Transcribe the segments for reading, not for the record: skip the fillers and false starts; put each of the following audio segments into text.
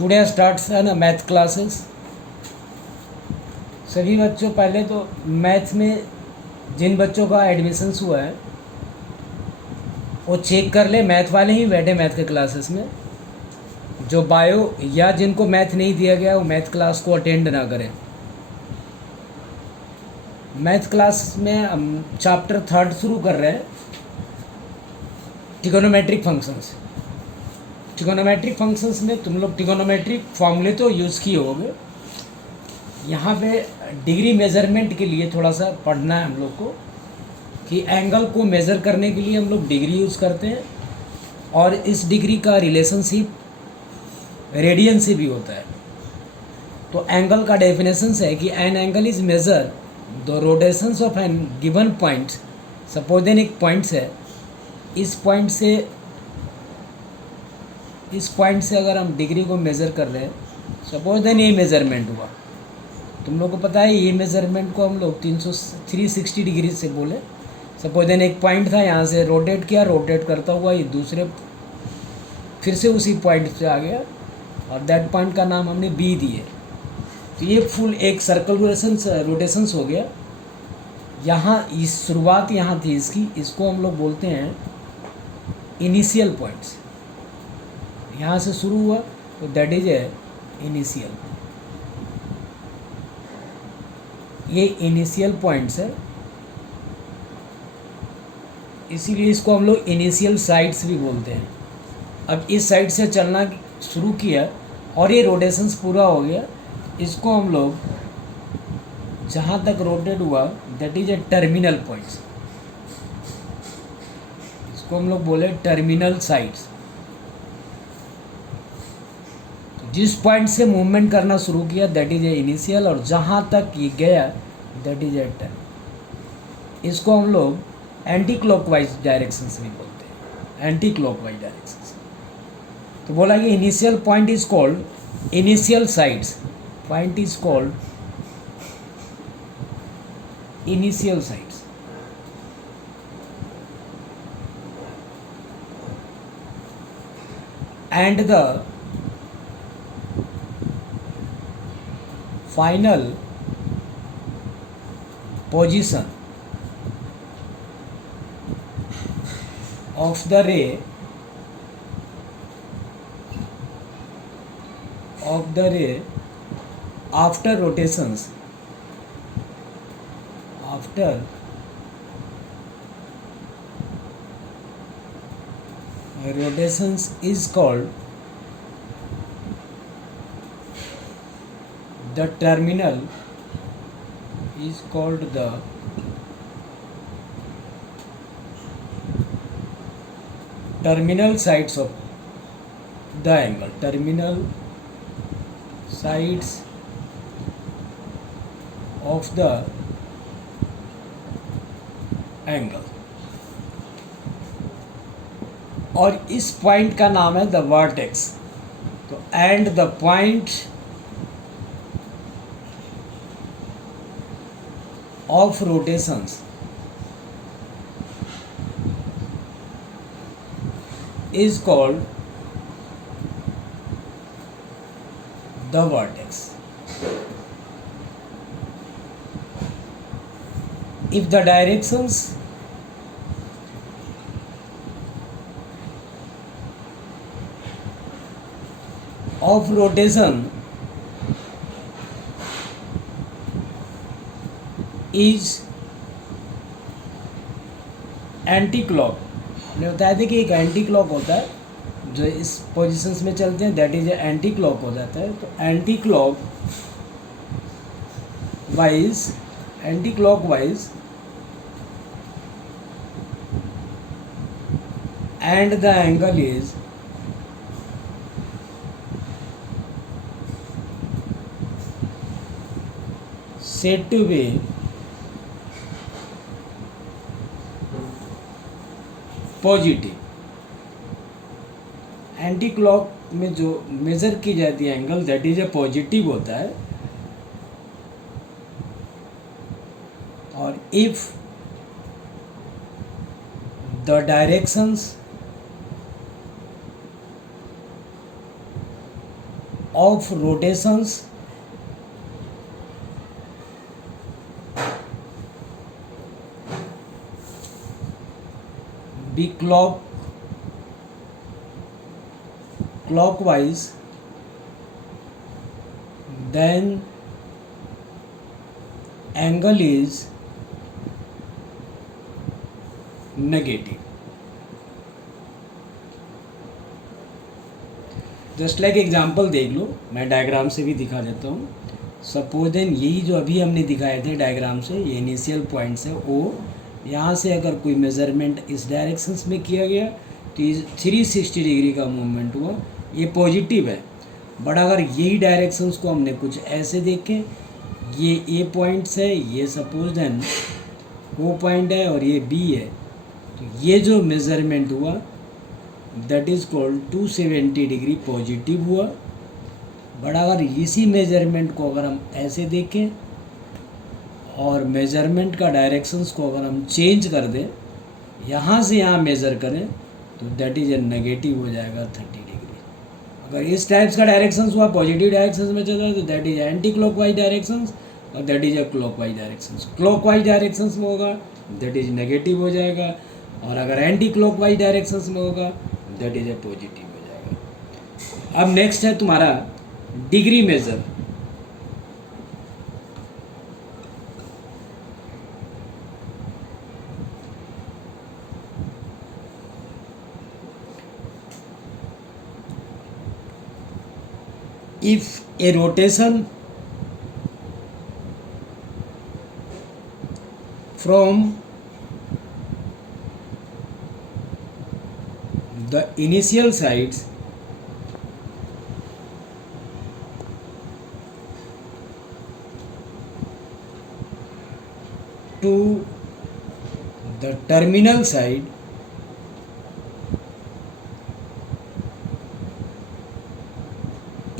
Today starts है ना math classes. सभी बच्चों, पहले तो मैथ में जिन बच्चों का एडमिशन्स हुआ है वो चेक कर ले, मैथ वाले ही बैठे मैथ के क्लासेस में। जो बायो या जिनको मैथ नहीं दिया गया वो मैथ क्लास को अटेंड ना करें। मैथ क्लास में हम चैप्टर 3 शुरू कर रहे हैं, ट्रिगोनोमेट्रिक फंक्शंस। ट्रिगोनोमेट्रिक फंक्शंस में तुम लोग ट्रिगोनोमेट्रिक फॉर्मूले तो यूज़ किए होगे। यहाँ पे डिग्री मेज़रमेंट के लिए थोड़ा सा पढ़ना है हम लोग को कि एंगल को मेज़र करने के लिए हम लोग डिग्री यूज़ करते हैं, और इस डिग्री का रिलेशनशिप रेडियन से भी होता है। तो एंगल का डेफिनेशन है कि an angle is measure the rotations of an given point. Suppose then एक पॉइंट्स है, इस पॉइंट से अगर हम डिग्री को मेज़र कर रहे हैं, सपोज देन ये मेज़रमेंट हुआ। तुम लोग को पता है ये मेज़रमेंट को हम लोग 360 डिग्री से बोले। सपोज देन एक पॉइंट था, यहाँ से रोटेट किया, रोटेट करता हुआ ये दूसरे फिर से उसी पॉइंट पे आ गया, और दैट पॉइंट का नाम हमने बी दिए। तो ये फुल एक सर्कल रोटेशंस हो गया। यहाँ इस शुरुआत यहाँ थी इसकी, इसको हम लोग बोलते हैं इनिशियल पॉइंट्स। यहाँ से शुरू हुआ तो दैट इज ए इनिशियल। ये इनिशियल पॉइंट्स है, इसीलिए इसको हम लोग इनिशियल साइड्स भी बोलते हैं। अब इस साइड से चलना शुरू किया और ये रोटेशंस पूरा हो गया, इसको हम लोग जहाँ तक रोटेट हुआ that is A terminal points. इसको हम लोग बोले टर्मिनल साइड्स। जिस पॉइंट से मूवमेंट करना शुरू किया दैट इज ए इनिशियल, और जहाँ तक ये गया दैट इज ए टर्म। इसको हम लोग एंटी क्लॉकवाइज डायरेक्शंस भी बोलते हैं, एंटी क्लॉकवाइज डायरेक्शंस। तो बोला कि initial point is called initial sides. Point is called initial sides. And the final position of the ray after rotations is called the terminal sides of the angle. Terminal sides of the angle, और इस point का नाम है the vertex. तो and the point of rotations is called the vertex. If the directions of rotation is anti clock, हमने बताया था कि एक एंटी क्लॉक होता है जो इस पोजीशंस में चलते हैं, दैट इज एंटी क्लॉक हो जाता है। तो anti clock wise and the angle is said to be positive. Anti clock में जो मेज़र की जाती है angle that is A positive होता है, और if the directions of rotations be clockwise, then angle is negative. Just like example देख लो, मैं डायग्राम से भी दिखा देता हूँ. सपोज देन यही जो अभी हमने दिखाए थे डायग्राम से, ये इनिशियल पॉइंट्स है ओ, यहाँ से अगर कोई मेज़रमेंट इस डायरेक्शंस में किया गया तो 360 डिग्री का मूवमेंट हुआ, ये पॉजिटिव है. बट अगर यही डायरेक्शंस को हमने कुछ ऐसे देखें, ये ए पॉइंट्स है, ये सपोज देन ओ पॉइंट है और ये बी है, तो ये जो मेज़रमेंट हुआ that is called 270 degree positive हुआ. बट अगर इसी मेज़रमेंट को अगर हम ऐसे देखें और मेज़रमेंट का डायरेक्शंस को अगर हम चेंज कर दें, यहाँ से यहाँ मेज़र करें, तो दैट इज़ ए नेगेटिव हो जाएगा 30 डिग्री. अगर इस टाइप्स का डायरेक्शंस हुआ पॉजिटिव डायरेक्शंस में चल रहा है तो that is anti clockwise directions, और that is a clockwise directions. Clockwise directions में होगा दैट इज़ नेगेटिव हो जाएगा, और अगर एंटी क्लॉकवाइज डायरेक्शंस में होगा दैट इज़ ए पॉजिटिव हो जाएगा. अब नेक्स्ट है तुम्हारा degree measure. If a rotation from the initial sides to the terminal side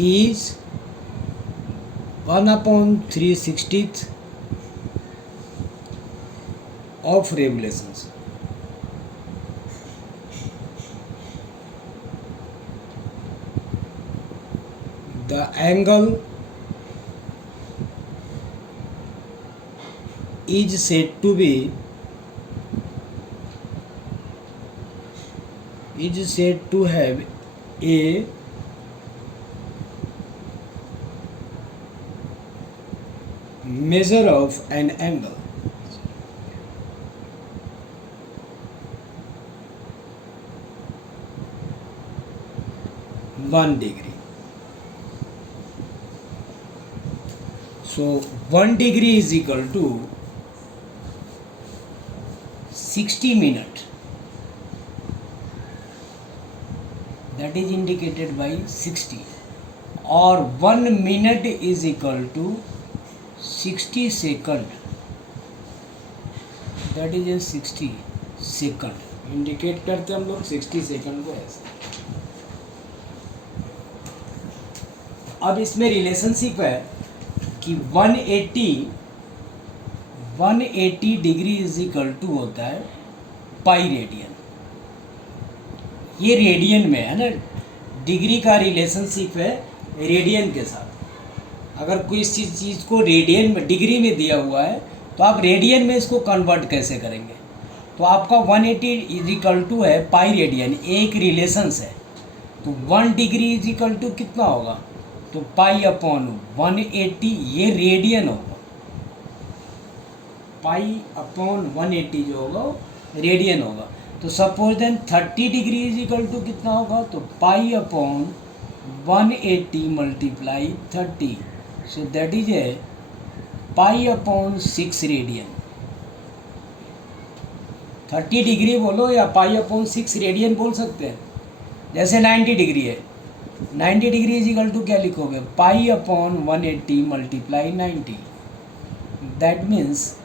is 1/360th of revolutions. The angle is said to have a measure of an angle. One degree. So 1 degree is equal to 60 minutes. That is indicated by 60. Or 1 minute is equal to 60 second. That is a 60 second. Indicate करते हम लोग 60 second को ऐसे. अब इसमें relationship है कि 180 degree is equal to होता है पाई रेडियन. ये रेडियन में है ना, डिग्री का रिलेशनशिप है रेडियन के साथ. अगर कोई चीज़ को रेडियन में डिग्री में दिया हुआ है तो आप रेडियन में इसको कन्वर्ट कैसे करेंगे. तो आपका 180 इज इक्वल टू है पाई रेडियन, एक रिलेशंस है. तो 1 डिग्री इज इक्वल टू कितना होगा, तो पाई अपॉन 180, ये रेडियन होगा. पाई अपॉन 180 जो होगा रेडियन होगा. तो suppose then 30 degree is equal to कितना होगा, तो pi upon 180 multiply 30. So that is a pi upon 6 radian. 30 degree बोलो या पाई अपॉन 6 रेडियन बोल सकते हैं. जैसे 90 डिग्री है, 90 डिग्री इज इक्वल टू क्या लिखोगे, पाई upon 180 multiply 90. That means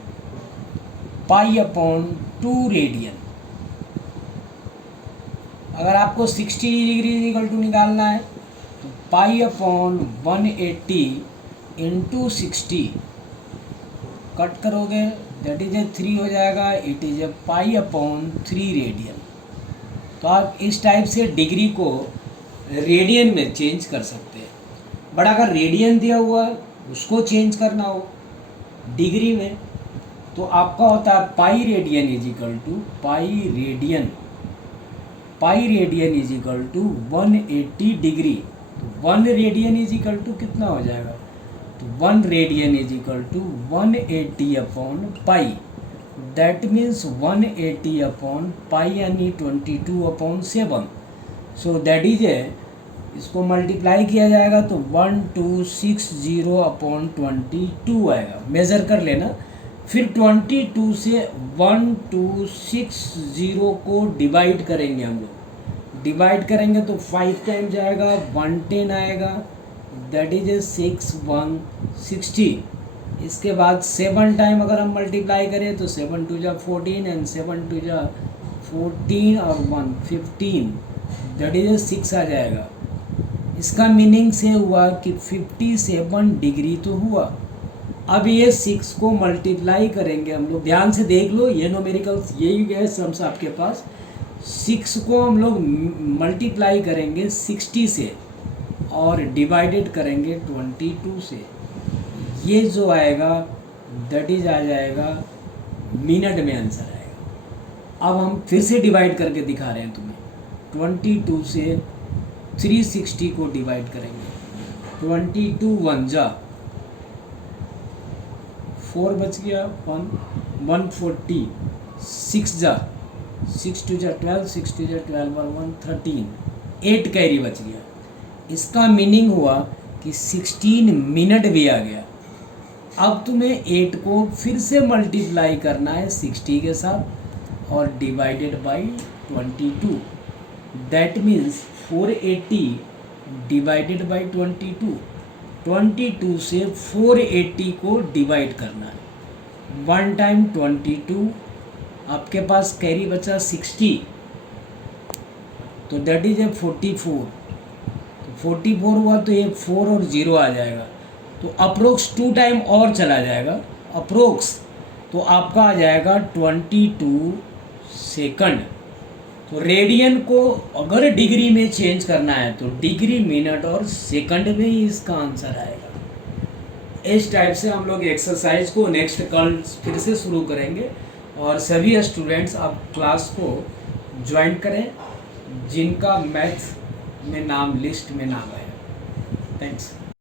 pi upon 2 radian. अगर आपको 60 डिग्री इज इक्वल टू निकालना है तो पाई अपॉन 180 इंटू 60 कट करोगे, दैट इज ए 3 हो जाएगा. It is a pi upon 3 radian. तो आप इस टाइप से डिग्री को रेडियन में चेंज कर सकते हैं. बट अगर रेडियन दिया हुआ उसको चेंज करना हो डिग्री में, तो आपका होता है pi radian is equal to pi radian is equal to 180 degree. तो 1 रेडियन इज इक्वल टू कितना हो जाएगा, तो 1 radian is equal to 180 upon pi, that means 180 upon pi यानी 22/7। सो दैट इज इसको मल्टीप्लाई किया जाएगा तो 1260/22 आएगा, मेज़र कर लेना। फिर 22 से 1260 को डिवाइड करेंगे हम लोग, डिवाइड करेंगे तो 5 टाइम जाएगा 110 आएगा, दैट इज 6160। इसके बाद 7 टाइम अगर हम मल्टीप्लाई करें तो 7 2 जा 14 एंड 7 2 जा 14 और 1 15, दैट इज 6 आ जाएगा। इसका मीनिंग से हुआ कि 57 डिग्री तो हुआ। अब ये 6 को मल्टीप्लाई करेंगे हम लोग, ध्यान से देख लो, ये न्यूमेरिकल्स यही गए सम्स आपके पास। 6 को हम लोग मल्टीप्लाई करेंगे 60 से और डिवाइडेड करेंगे 22 से, ये जो आएगा दैट इज आ जाएगा मिनट में आंसर आएगा। अब हम फिर से डिवाइड करके दिखा रहे हैं तुम्हें, 22 से 360 को डिवाइड करेंगे, 22 1 जा 4 बच गया 1 140, 6 जा 6 2 जा 12, 6 2 जा 12 और 1 13, 8 कैरी बच गया। इसका मीनिंग हुआ कि 16 मिनट भी आ गया। अब तुम्हें 8 को फिर से मल्टीप्लाई करना है 60 के साथ और divided by 22, that means 480 divided by 22 से 480 को डिवाइड करना है। 1 टाइम 22, आपके पास कैरी बचा 60, तो दैट इज 44। तो 44 हुआ तो ये 4 और 0 आ जाएगा, तो अप्रोक्स 2 टाइम और चला जाएगा अप्रोक्स, तो आपका आ जाएगा 22 सेकंड। तो रेडियन को अगर डिग्री में चेंज करना है तो डिग्री, मिनट और सेकंड में ही इसका आंसर आएगा। इस टाइप से हम लोग एक्सरसाइज को नेक्स्ट कल फिर से शुरू करेंगे और सभी स्टूडेंट्स अब क्लास को ज्वाइन करें जिनका मैथ में नाम लिस्ट में नाम आया। थैंक्स।